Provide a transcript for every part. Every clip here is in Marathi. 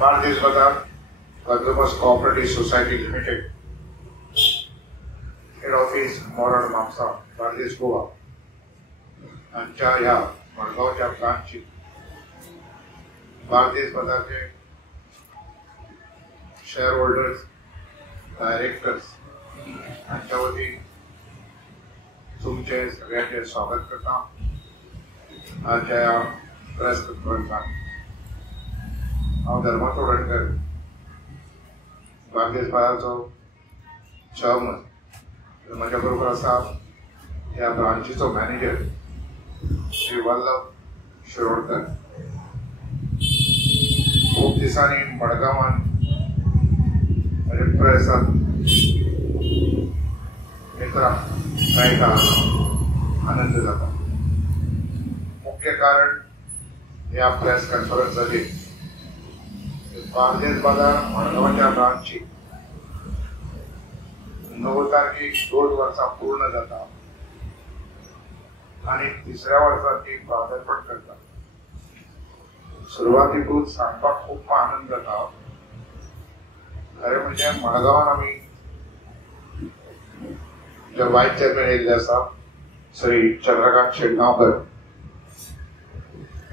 बार्देस बाजार बंदोबस्त cooperative society limited, head office Morod Mapusa Bardez Goa हांच्या ह्या मडगांवच्या ब्रांचची बार्देस बाजारचे शेअर होल्डर्स, डायरेक्टर्स हांच्या वतीन तुमचे सगळ्यांचे स्वागत करता. आजच्या प्रेस कॉन्फरन्सात हांव धर्मा तोडणकर, बार्देस बाजारचो चेअरमन, म्हज्या बरोबर आसा ह्या ब्रांचीचो मॅनेजर श्री वल्लभ शिरोडकर. खूप दिसांनी मडगांवान म्हणजे प्रेसांत मित्रां मेळटा, आनंद जाता. मुख्य कारण ह्या प्रेस कॉन्फरन्साची बार्देस बाजार मडगांवच्या ब्रांचची 9 तारखेक 2 वर्सां पूर्ण जाता आणि 3ऱ्या वर्सात ती पदार्पण करता. सुरवातीकूच सांगपाक खूप आनंद जाता. खरें म्हणजे मडगांवान आमी जे वायस चेअरमॅन येयल्ले आसा श्री चंद्रकांत शेटगांवकर,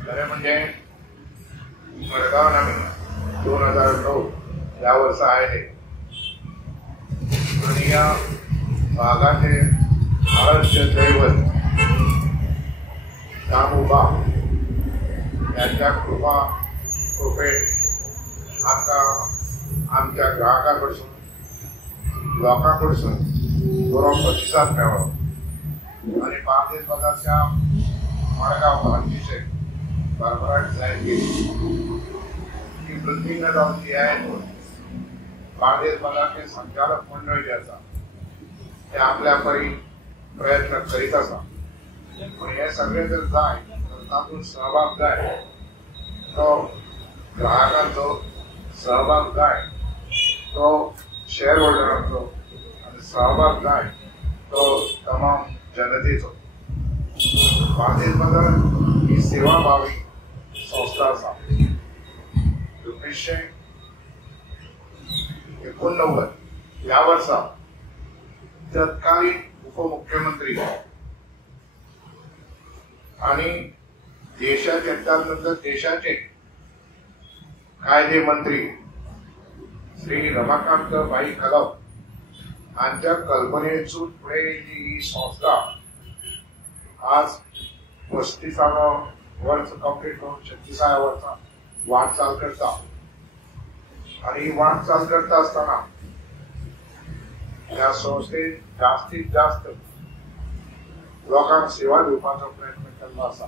खरें म्हणजे मडगांवान आमी 2009 ह्या वर्सा आयले आणि या भागाचे आराध्य दैवत दामोबा यांच्या कृपेन आमकां आमच्या ग्राहकां कडसून लोकां कडसून बरो प्रतिसाद मेळ्ळो आणि बार्देस बाजारच्या मडगांव ब्रांचीचे भरभराट जायत गेली. ही वृद्धींग जावची आहे. बार्देस बाजारचे संचालक मंडळ जे आसा ते आपल्या परी प्रयत्न करीत आसा, पण हे सगळे जर जाय तर तातूंत सहभाग जाय तो ग्राहकांचो, सहभाग जाय तो शेअर होल्डरांचो आणि सहभाग जाय तो तमाम जनतेचो. बार्देस बाजार ही सेवाभावी संस्था आसा. 1989 ह्या वर्सा तत्कालीन उपमुख्यमंत्री आणि देशाचे त्यानंतर देशाचे कायदे मंत्री श्री रमाकांत भाई कदम हांच्या कल्पनेतून पुढे येयल्ली ही संस्था आज 35 वर्ष कंप्लीट करून 36 वर्सां वाटचाल करता. आणि ही वाटचाल करता असताना या संस्थेत जास्तीत जास्त लोकांक सेवा दिवपाचो प्रयत्न केल्लो आसा.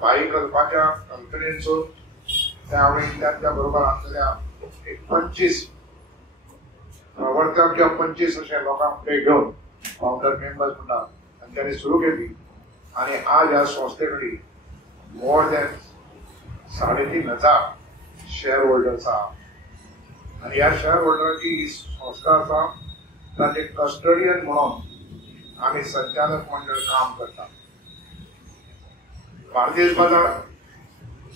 भाई कल्पाच्या कल्पनेचो त्या बरोबर आसलेल्या 25 प्रवर्तक किंवा 25 अशा लोकांक फुडें घेवन फाउंडर मेंबर्स म्हणटा तांच्यांनी सुरू केली आणि आज ह्या संस्थे कडेन मोर दॅन 3,500 शेअर होल्डर्स आहा. आणि ह्या शेअर होल्डरांची ही संस्था आसा ताचे कस्टडियन म्हणून आम्ही संचालक मंडळ काम करता. बार्देस बाजार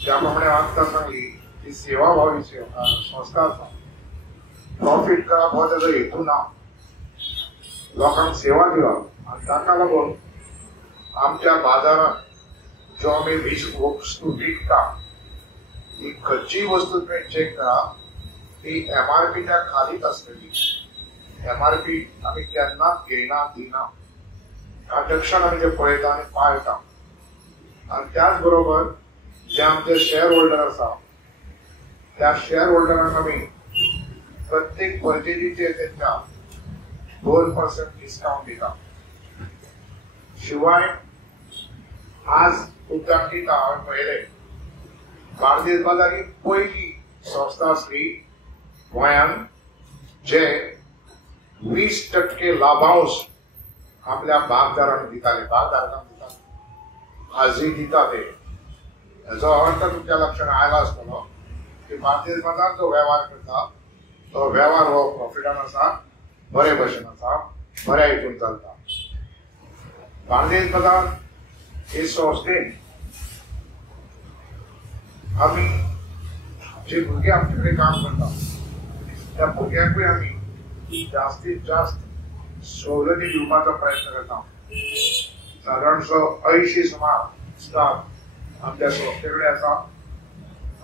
ज्या प्रमाणे आत्ता सांगली ही सेवाभावी संस्था आसा. प्रॉफिट करप हो ताचो हेतू ना, लोकांक सेवा दिवप. आणि ताका लागून आमच्या बाजारात जो आम्ही वस्तू विकता ही खंयचीय वस्तू तुम्ही चेक करा ती MRPच्या खालीच असतली. MRP आम्ही केन्नाच घेयना दिना. ट्रान्झॅक्शन आम्ही ते पळयता आणि पाळटा. आणि त्याच बरोबर जे आमचे शेअर होल्डर आसा त्या शेअर होल्डरांक आम्ही प्रत्येक परचेजीचेर त्यांच्या 2% डिस्काउंट दिता. शिवाय आज उद्दांकीता हांवें पळयलें बार्देस बाजार ही पहिली संस्था आसली गोंयांत जे 20% लाभांश आपल्या भागदारांक दिताले, भागधारकांक दिताले. आजही दिता ते. हेचो अर्थ तुमच्या लक्षात आयला आसतलो की बार्देस बाजार जो वेव्हार करता तो वेव्हार हो प्रॉफिटान आसा, बरे भशेन आसा, बऱ्या हितून चलता. बार्देस बाजार हे संस्थेन आम्ही जे भुरगे आमच्याकडे काम करतात त्या भुरग्यांकूय आम्ही जास्तीत जास्त सवलती दिवपाचो प्रयत्न करता. साधारणसो 80 सुमार स्टाफ आमच्या संस्थेकडे आसा.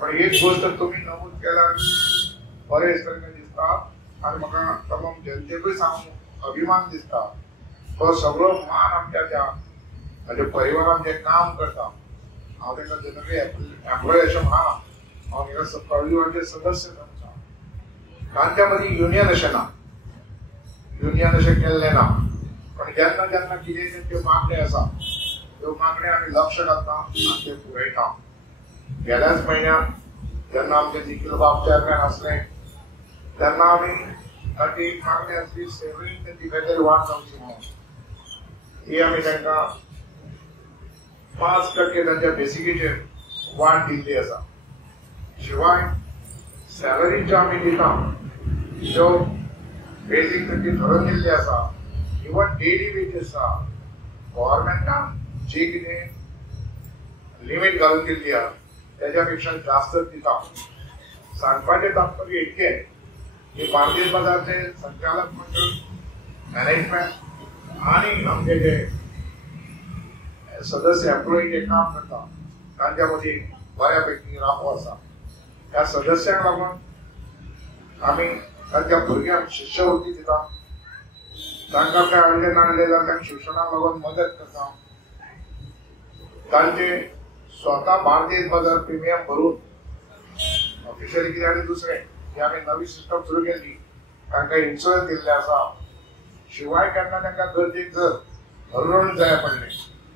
पण एक गोष्ट तुम्ही नमूद केल्यार बरे तरेन दिसता आणि म्हाका तमाम जनतेकूय सांगून अभिमान दिसता. तो सगळो मान आमच्या त्या म्हणजे परिवारान जे काम करता हांव तांकां जनरली एम्प्लॉय अशें म्हणना, हांव तांकां परिवाराचे सदस्य समजता. तांच्या मदीं युनियन अशें ना, युनियन अशें केल्लें ना. पण जेन्ना जेन्ना कितें ज्यो मागण्यो आसा त्यो मागण्यो आमी लक्ष घालता आनी ते पुरयता. गेल्याच म्हयन्यात जेन्ना आमचे निखिल बाब चेअरमॅन आसले तेन्ना आमी ताची एक मागणी आसली सेव्हिंग द डिफेंडर वाड जावची म्हणून. ती आमी तांकां 5% तांच्या बेसिकीचेर वाड दिल्ली आसा. शिवाय सॅलरी ज्यो आमी दिता त्यो बेसीक तांची धरून दिल्ली आसा. इवन डेली वेजीस आसा गव्हर्नमेंटान जी कितें लिमीट घालून दिल्ली आसा त्याच्या पेक्षा जास्त दिता. सांगपाचे तात्पर्य इतकें की बार्देस बाजारचे संचालक मंडळ, मॅनेजमेंट आणि आमचे जे सदस्य एम्प्लॉई जे काम करता तांच्या मदीं बऱ्यापैकी राखो आसा. ह्या सदस्यांक लागून आमी तांच्या भुरग्यांक शिश्यवृत्ती दिता. तांकां काय आणले नाणले जाल्यार तांकां शिक्षणाक लागून मदत करता. तांचे स्वता बार्देस बाजार प्रिमियम भरून ऑफिशियली कितें आनी दुसरें की आमी नवी सिस्टम सुरू केल्ली तांकां इन्शुरन्स दिल्ले आसा. शिवाय केन्ना तांकां गरजेक जर रीण जाय पडलें,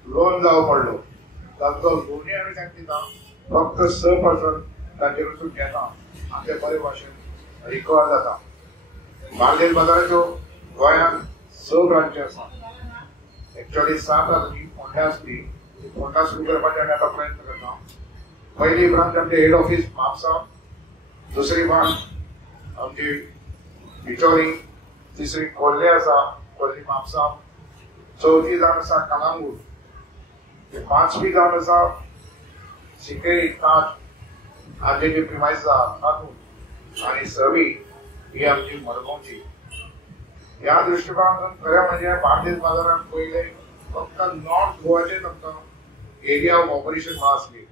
लोन जावं पडलो जाल्यार तो लोनूय आमी तांकां दिता. फक्त 6% तांचेर वचून घेता आनी ते बरे भाशेन रिकवर जाता. बार्देस बाजाराच्यो गोंयांत 6 ब्रांची आसा. एक्चुअली 7 आसली, फोंड्या आसली. फोंडा सुरू करपाचे आमी आतां प्रयत्न करता. पहिली ब्रांच आमचे हेड ऑफिस म्हापसा, दुसरी ब्रांच आमची बिचोरी, तिसरी खोर्ले आसा, खोर्ली म्हापसा, चौथी जावन आसा कलंगूट, 5वी जावन आसा सिकेरी ताज आमचे जे प्रिमायस आसा तातूंत, आनी 6वी ही आमची मडगांवची. ह्या दृश्टिकोनातून खरें म्हणजे बार्देस बाजारांत पयले फक्त नॉर्थ गोवाचेच आमकां एरिया ऑफ ऑपरेशन आसली.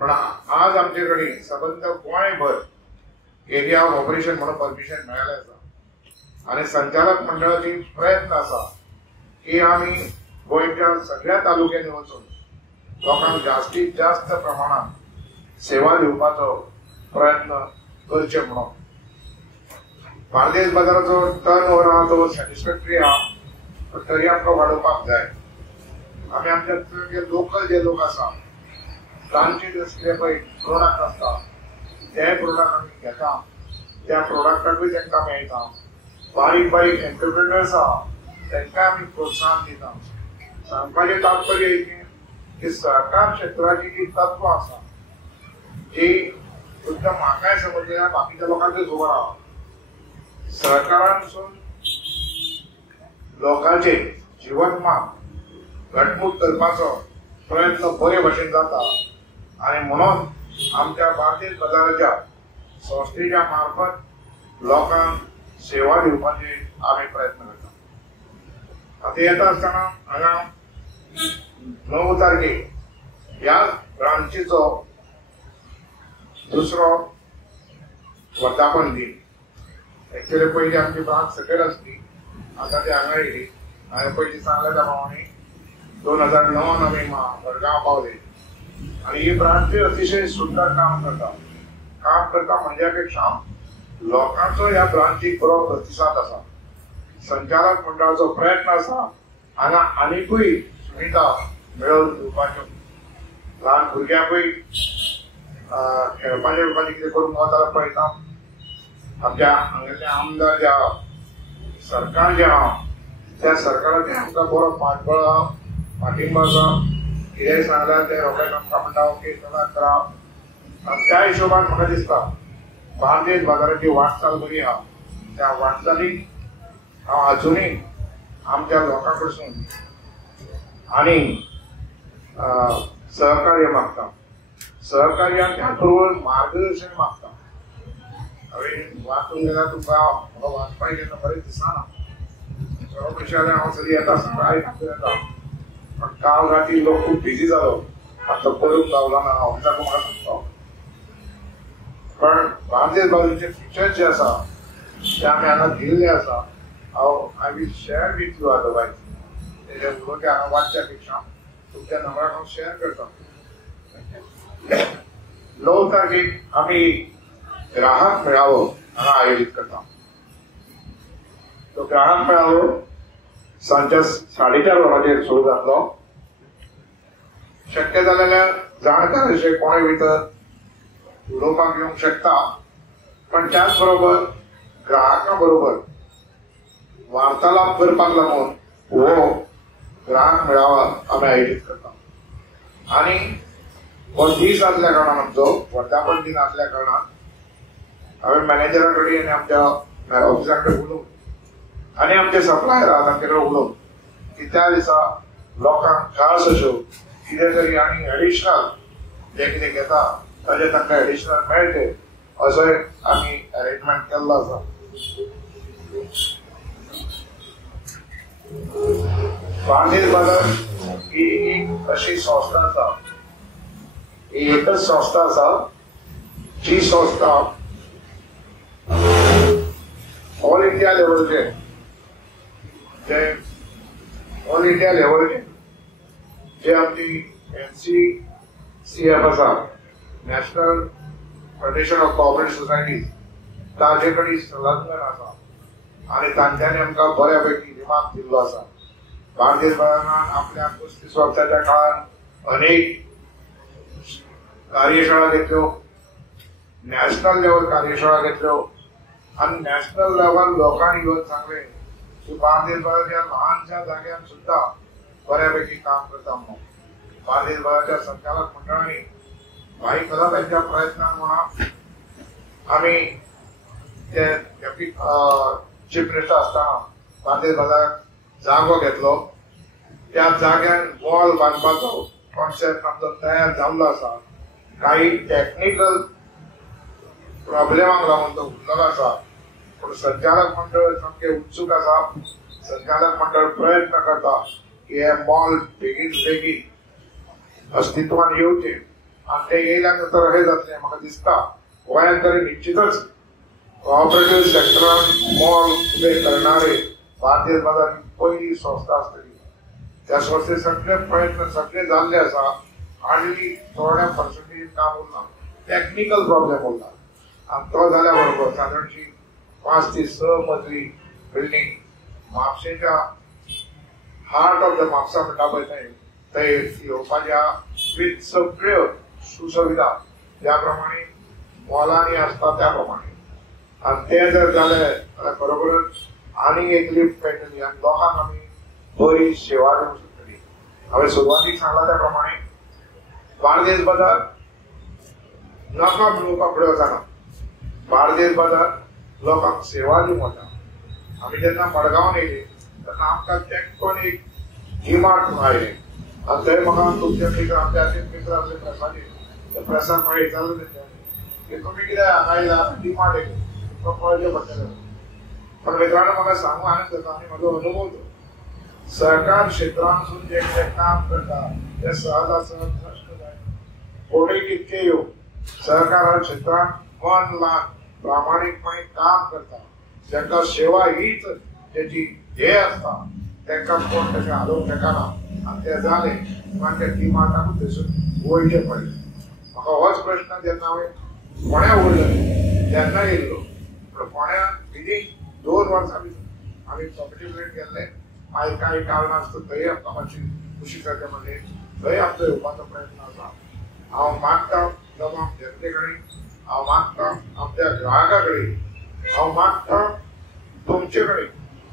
पण आज आमचे कडेन सबंद गोंयभर एरिया ऑफ ऑपरेशन म्हणून परमिशन मेळ्ळें आसा. आनी संचालक मंडळाची प्रयत्न आसा की आमी गोंयच्या सगळ्या तालुक्यांनी वचून लोकांक जास्तीत जास्त प्रमाणात सेवा दिवपाचो प्रयत्न करचे म्हणून. बार्देस बाजाराचो टर्नओव्हर आहा तो सॅटिस्फॅक्टरी आहा, पण तरी आमकां वाडोवपाक जाय. आमी आमच्या लोकल जे लोक आसा तांचे जे पळय प्रोडक्ट आसता ते प्रोडक्ट आमी घेता, त्या प्रोडक्टाकूय तांकां मेळटा. बारीक बारीक एंटरप्रेनर्स आहा तांकां आमी प्रोत्साहन दिता. सांगपाचें तात्पर्य इतकें की सहकार क्षेत्राची जी तत्वां आसा जी फक्त म्हाकाय समजलेल्या बाकीच्या लोकांकूय खबर आहा. सहकारांसून लोकांचे जीवनमान घटमूट करपाचो प्रयत्न बरे भाशेन जाता. आणि म्हणून आमच्या बार्देस बाजाराच्या संस्थेच्या मार्फत लोकांक सेवा दिवपाचे आमी प्रयत्न करता. आता येता आसतना हांगा 9 तारखेक ह्या ब्रांचीचो दुसरो वर्धापन दिन. एक्चुअली पयली आमची ब्रांच सकयल आसली, आता ती हांगा येयली. हांवें पयलीं सांगले त्या प्रमाणे 2009 आमी मडगांव पावले आणि ही ब्रांच अतिशय सुंदर काम करता म्हणजे पेक्षा लोकांचो ह्या ब्रांचीक बरो प्रतिसाद आसा. संचालक मंडळाचो प्रयत्न आसा हांगा आनीकूय सुविधा मेळोवन दिवपाच्यो. ल्हान भुरग्यांकूय खेळपाचें बिळपाचें कितें करूंक जाता जाल्यार पळयता. आमच्या हांगासले आमदार जे आहा, सरकार जे आहा त्या सरकाराचे आमकां बरो पाठबळ आहा, पाठिंबा आसा. कितेंय सांगल्यार ते रोखडेच आमकां म्हणटा ओके चला करा. आनी त्या हिशोबान म्हाका दिसता बार्देस बाजाराची वाटचाल बरी आहा. त्या वाटचालीक हांव अजुनूय आमच्या लोकां कडसून आनी सहकार्य मागता. सहकारी आणि त्याबरोबर मार्गदर्शन मागता. वाचून गेला तुका वाचपाय घेता बरेच दिसना सर्वपक्षाला हांव सरी येता सकाळी येता पण काल राती लोक खूप बिझी जालो आता करूंक गावला ना हांव ताका म्हाका सांगता. पण बार्देस बाजूचे फीचर्स जे आसा ते आमी हांगा दिल्ले आसा. I will share with you otherwise तेजे उलोवचे हांगा वाचच्या पेक्षा तुमच्या नंबराक हांव शेअर करता. 9 तारखेक आमी ग्राहक मेळावो हांगा आयोजीत करता. तो ग्राहक मेळावो सांजच्या 4:30 वरांचेर सुरू जातलो. शक्य जाल्यार जाणकार अशे कोणे भितर उलोवपाक येवंक शकता पण त्याच बरोबर ग्राहका बरोबर वार्तालाप करपाक लागून हो ग्राहक मेळावा आमी आयोजीत करता. आणि हो दीस आसल्या कारणान आमचो वर्धापन दिन आसल्या कारणान हांवें मॅनेजरा कडेन आनी आमच्या ऑफिसा कडेन उलोवन आनी आमचे सप्लायर आहा तांचे कडेन उलोवन की त्या दिसा लोकांक खास अश्यो कितें तरी आनी एडिशनल जे कितें घेता ताजे तांकां एडिशनल मेळटे असोय आमी अरेंजमेंट केल्लो आसा. बार्देस बाजार ही एक अशी संस्था आसा ही एकच संस्था आसा जी संस्था ऑल इंडिया लेवलचे जे आमची NCCF आसा national federation of cooperative societies ताजे कडेन संलग्न आसा आणि तांच्यांनी आमकां बऱ्यापैकी रिमार्क दिल्लो आसा. बार्देस बाजारान आपल्या 35 वर्साच्या काळात अनेक कार्यशाळा घेतल्यो, नॅशनल लेवल कार्यशाळा घेतल्यो आणि नॅशनल लेवल लोकांनी येऊन सांगले की बार्देस बाजाराच्या लहानशा जाग्यान सुद्धा बऱ्यापैकी काम करता म्हणून. बार्देस बाजाराच्या संचालक मंडळाने भाई कदम यांच्या प्रयत्नान म्हणा आम्ही ते डेप्युटी चीफ मिनिस्टर असताना बार्देस बाजारात जागो घेतलो. त्या जाग्यान मॉल बांदपाचो कॉन्सेप्ट आमचो तयार जाल्लो आसा. काही टेक्निकल प्रॉब्लेमाक लागून तो उरलेलो आसा पण संचालक मंडळ सामके उत्सुक आसा. संचालक मंडळ प्रयत्न करता की हे मॉल बेगीन अस्तित्वान येवचे आणि ते येयल्या नंतर हे जातले. म्हाका दिसता गोंयांत तरी निश्चितच कोऑपरेटिव्ह सेक्टरान मॉल उबे करणारे बार्देस बाजार ही पहिली संस्था आसतली. त्या संस्थे सगळे प्रयत्न सगळे जाल्ले आसा आणि थोड्या पर्सेंटेज काम उरला टेक्निकल प्रॉब्लेम उरला आणि तो जाल्या बरोबर सादारणशी 5 ते 6 मजली बिल्डिंग म्हापशेच्या हार्ट ऑफ द म्हापसा म्हणटा पळय थंय येवपाच्या विथ सगळ्यो सुसुविधा ज्या प्रमाणे मॉलांनी आसता त्या प्रमाणे आणि ते जर जाले जाल्यार बरोबरच आनीक एक लिफ्ट मेळटली आनी लोकांक आमी बरी सेवा दिवंक शकतली. हांवें सुरवातीक सांगला त्या प्रमाणे बार्देस बाजार नफा मिळोवपाक फुडें वचना. बार्देस बाजार लोकांक सेवा दिवंक वता. आमी जेन्ना मडगांवान येयले तेन्ना आमकां तेंकून एक डिमार्ट आयलें आणि थंय म्हाका तुमचे मित्र आमचे मित्र आसले प्रेसाचे ते प्रेसाक म्हाका विचारलें तेंच्यांनी की तुमी कित्याक हांगा आयला डिमार्ट येयले तुमकां पळोवचें पडटलें. पण मित्रांनो म्हाका सांगूंक आनंद जाता आनी म्हजो अनुभव तो सरकार क्षेत्रांतसून जे कितें काम करता ते सहजासहज नश्ट जायना. कोणूय कितके येवं सहकार क्षेत्रांत मन लावन प्रामाणीकपणे काम करता तांकां सेवा हीच तेची ध्येय आसता तांकां कोण तशें हालोवंक शकना आनी ते जाले मागीर ते डिमार्टाकूच थंयसून वयचें पडलें. म्हाका होच प्रश्न जेन्ना हांवें फोंड्या उरलो तेन्ना येयल्लो पूण फोंड्या विदीन 2 वर्सां भितर आमी प्रॉपर्टी प्लेट गेल्ले आयज काही कारणास्तव थंय आमकां मातशी खुशी करता म्हणजे थंय आमचो येवपाचो प्रयत्न आसा. हांव मागता तमाम जनते कडेन हांव मागता आमच्या ग्राहका कडेन हांव मागता तुमचे कडेन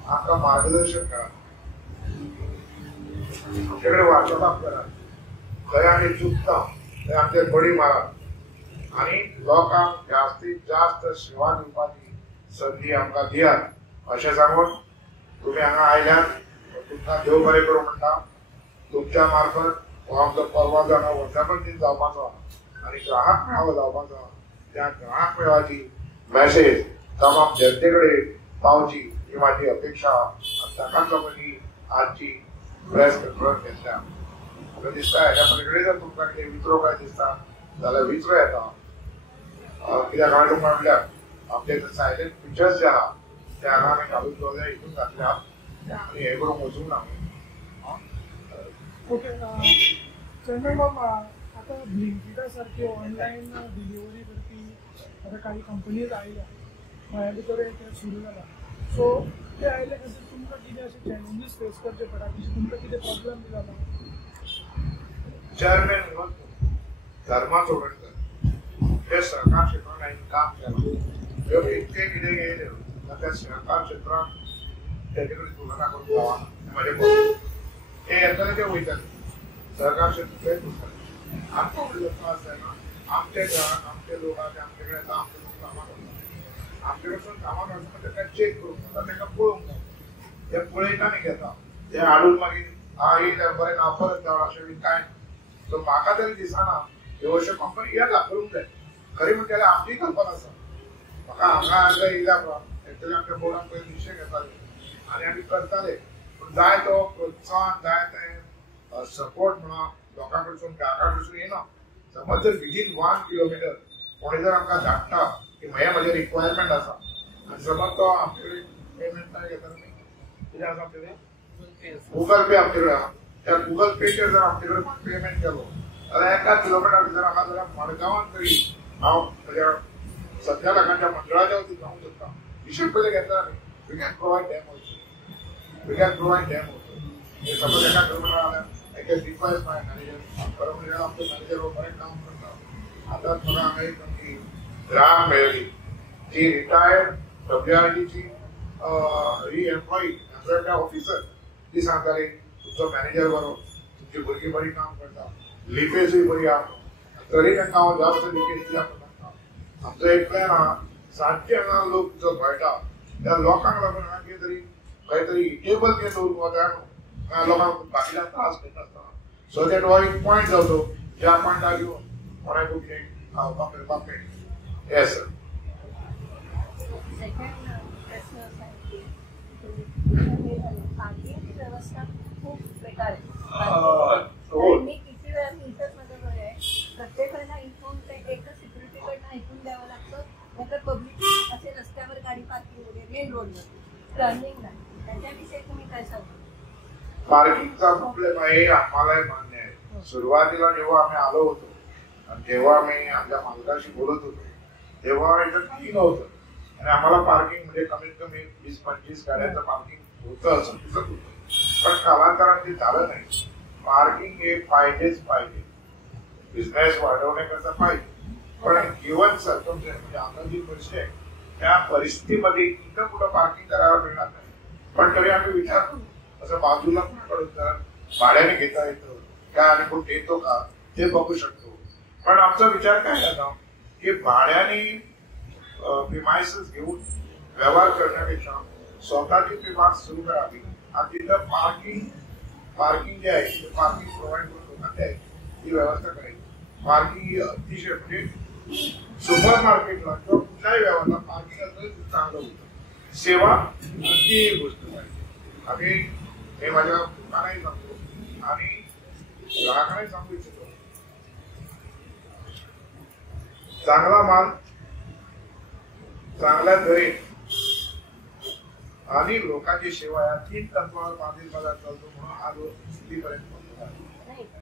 आमकां मार्गदर्शन करा आमचे कडेन वार्तालाप करा खंय आमी चुकता थंय आमचेर बडी मारात आनी लोकांक जास्तीत जास्त सेवा दिवपाची संदी आमकां दियात अशें सांगून तुमी हांगा आयल्यात तुमकां देव बरें करूं म्हणटा. तुमच्या मार्फत हो आमचो परवा जाणा वर्धापन दिन जावपाचो आणि ग्राहक मेळावो जावपाचो त्या ग्राहक मेळाव्याची मेसेज तमाम जनतेकडे पावची ही माझी अपेक्षा ताकाच लागून ही आजची प्रेस कॉन्फरन्स घेतल्या म्हाका दिसता हेच्या पलीकडे जर तुमकां कितें विचारो काय दिसता जाल्यार विचारो येता कित्याक हांवें तुमकां म्हटल्यार आमचे सायलेंट पिक्चर्स जे आहा ते हांगा आमी घालून दवरल्या हितून घातल्या आनी हे करूंक वचूंक ना ओके चंदन बाब आता ब्लिंकिटा सारखी ऑनलाईन डिलिव्हरी करपी आता काही कंपनीज आयल्या गोंया भितर ते सुरू जाला सो ते आयले खातीर तुमकां कितें अशे चॅलेंजीस फेस करचे पडटा तुमकां कितें प्रॉब्लम बी जाला चेअरमॅन धर्मा चोडणकर हे सहकार क्षेत्रात हांवें काम केलां इतके कितें येयले त्या सहकार क्षेत्रात तेजे कडेन तुलना करूंक जावना म्हाजे पळय हे येतले ते वयतले सहकार क्षेत्र तेच उरतले आमकां उरलो आसतना आमचे ग्राहक आमचे लोक आहा ते आमचे कडेन येता आमचे लोक कामाक वता आमचे कडसून कामाक वचून ताका चेक करूंक जाता ताका पळोवंक जाता ते पळयता आनी घेता ते हाडून मागीर येयले बरें ना परत देवळा अशें बी कांय सो म्हाका तरी दिसना ह्यो अश्यो कंपनी येता करूंक जाय खरी म्हणटा जाल्यार आमची कल्पना आसा म्हाका हांगा आतां येयल्या एक्चुअली आमच्या बोर्डान पयलीं निश्चय घेताले आनी आमी करताले पूण जाय तो प्रोत्साहन जाय ते सपोर्ट म्हणा लोकां कडसून ग्राहकां कडसून येना समज जर विदीन 1 किलोमीटर कोणी जर आमकां धाडटा की म्हजे रिक्वायरमेंट आसा आनी समज तो आमचे कडेन पेमेंट नाय घेता न्ही कितें आसा आमचे कडेन गुगल पे आमचे कडेन आहा त्या गुगल पेचेर जर आमचे कडेन पेमेंट केलो जाल्यार 1 किलोमीटर भितर आहा जाल्यार मडगांवांत तरी हांव म्हज्या सध्या लोकांच्या मंडळाच्या वतीन जावंक शकता विशय पयले घेतला आमी we can provide them also हे समज 1 किलोमीटर जाल्यार I can request my manager. बरं म्हणजे आमचं मॅनेजर बरें काम करता आता थोडा हांगा एक आमची ग्राहक मेळ्ळी जी रिटायर्ड WRDची ही एम्प्लॉय ऑफिसर ती सांगताली तुमचो मॅनेजर बरो तुमची भुरगीं बरी काम करता लिपेजूय बरी आहा तरी तांकां हांव जास्त लिपेज दिल्या सांगता आमचो एक प्लॅन आहा 700 हांगा लोक जो मेळटा त्या लोकांक लागून हांगा कितें तरी खंय तरी टेबल कितें दवरूंक वता लोकांक बाकीच्या त्रास घेत नासतना सो दॅट हो एक पॉयंट जावचो ज्या पॉयंटार येवन कोणाक कितें खावपाक करपाक मेळटा येस सर व्यवस्था खूप बेकार आहे मी किती वेळा इथंच माझं घर आहे प्रत्येकाला इथून ते एकच सिक्युरिटीकडनं ऐकून द्यावं लागतं नाहीतर पब्लिक असे रस्त्यावर गाडी पार्किंग वगैरे मेन रोडवर टर्निंग नाही त्याच्याविषयी तुम्ही काय सांगता पार्किंगचा प्रॉब्लेम आहे आम्हालाही मान्य आहे सुरुवातीला जेव्हा आम्ही आलो होतो आणि जेव्हा आम्ही आमच्या मालकाशी बोलत होतो तेव्हा इथं काही नव्हतं आणि आम्हाला पार्किंग म्हणजे कमीत कमी 20-25 गाड्यांचं पार्किंग होतं असं दिसत होतं पण कालांतराने ते झालं नाही पार्किंग हे पाहिजेच पाहिजे बिझनेस वाढवण्याकरता पाहिजे पण गिव्हन सर्कमस्टन्स म्हणजे आता जी परिस्थिती आहे त्या परिस्थितीमध्ये इथं कुठं पार्किंग करायला मिळणार नाही पण तरी आम्ही विचार करू असं बाजूला कुणाकडून जर भाड्याने घेता येतं काय आणि कोण देतो का ते बघू शकतो पण आमचा विचार काय झाला की भाड्याने प्रिमायसेस घेऊन व्यवहार करण्यापेक्षा स्वतःची प्रिमाइस सुरू करावी आणि तिथं पार्किंग जे आहे ते पार्किंग प्रोव्हाइड करून लोकांना द्यायची ही व्यवस्था करायची पार्किंग अतिशय म्हणजे सुपर मार्केटला किंवा कुठल्याही व्यवहाराला पार्किंग असलं चांगलं होतं सेवा अगदी गोष्ट पाहिजे आम्ही हे माझ्या दुकानाही सांगतो आणि ग्राहकांनाही सांगू इच्छितो चांगला माल चांगल्या दरे आणि लोकांची सेवा या 3 तत्वावर माझील पदार्थ चालतो म्हणून आज स्थितीपर्यंत